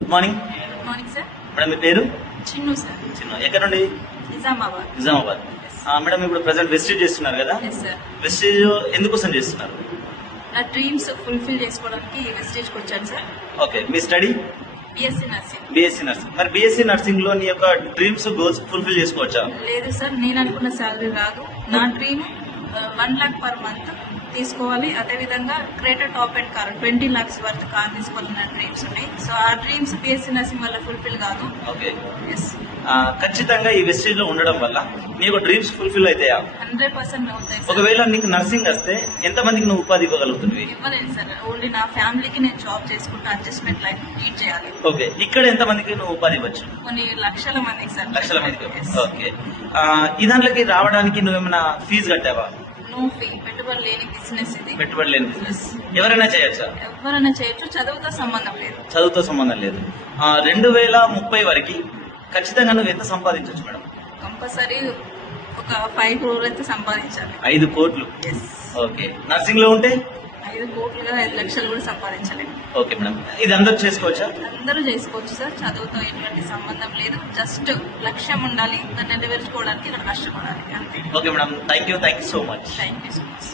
Good morning. Good morning sir. Madam మీ పేరు? Chinnu sir. Chinna. ఎక్కడ నుండి? నిజామాబాద్. నిజామాబాద్. మేడం ఇప్పుడు ప్రెసెంట్ వెస్టేజ్ చేస్తున్నారు కదా? Yes sir. వెస్టేజ్ ఎందుకోసం చేస్తున్నారు? నా డ్రీమ్స్ ఫుల్ఫిల్ చేసుకోవడానికి వెస్టేజ్కి వచ్చాను సార్. ఓకే, మీ study? BSc nursing. BSc nursing. మరి బీఎస్సీ నర్సింగ్ లో నీ యొక్క డ్రీమ్స్ గోల్స్ ఫుల్ఫిల్ చేసుకోవచ్చా? లేదు సార్, నేను అనుకున్న శాలరీ రాదు. నా డ్రీమ్ 1 lakh పర్ మంత్ తీసుకోవాలి. అదేవిధంగా greater top and car 20 lakhs worth car తీసుకోవాలని నా డ్రీమ్స్ ఉన్నాయి. సో ఆ డ్రీమ్స్ బిఎస్సీ నర్సింగ్ వల్ల ఫుల్ఫిల్ కాదు. ఓకే. ఎస్. ఖచ్చితంగా ఈ వెస్టేజ్ లో ఉండడం వల్ల నీ యొక్క డ్రీమ్స్ ఫుల్ఫిల్ అవుతాయా? 100% అవుతాయి సార్. ఒకవేళ నీకు నర్సింగ్ వస్తే ఎంత మందికి నువ్వు ఉపాధి ఇవ్వగలుగుతుంది? ఇవ్వలేదు సార్. ఓన్లీ నా ఫ్యామిలీకి నేను జాబ్ చేసుకుంటూ అడ్జస్ట్మెంట్ లైఫ్ లీడ్ చేయాలి. ఓకే, ఇక్కడ ఎంత మందికి నువ్వు ఉపాధి ఇవ్వచ్చు? కొన్ని లక్షల మందికి సార్. లక్షల మందికి. Yes. ఓకే. ఈ దాంట్లోకి రావడానికి నువ్వేమైనా ఫీజు కట్టావా? No fee. పెట్టుబడి లేని బిజినెస్ ఇది. పెట్టుబడి లేని బిజినెస్ ఎవరైనా చేయొచ్చా? ఎవరైనా చేయొచ్చు. చదువుతో సంబంధం లేదు. చదువుతో సంబంధం లేదు. 2030 వరకు ఖచ్చితంగా నువ్వు ఎంత సంపాదించవచ్చు మేడం? కంపల్సరీ ఒక 5 crore అయితే సంపాదించాలి. 5 కోట్లు. ఎస్. ఓకే. నర్సింగ్ లో ఉంటే 5 కోట్లుగా 5 లక్షలు కూడా సంపాదించలేము. ఓకే మేడం, ఇది అందరూ చేసుకోవచ్చా? అందరూ చేసుకోవచ్చు సార్. చదువుతో ఎటువంటి సంబంధం లేదు. జస్ట్ లక్ష్యం ఉండాలి. దాన్ని నెరవేర్చుకోవడానికి ఇక్కడ కష్టపడాలి అంతే. Okay madam, thank you so much. Thank you so much.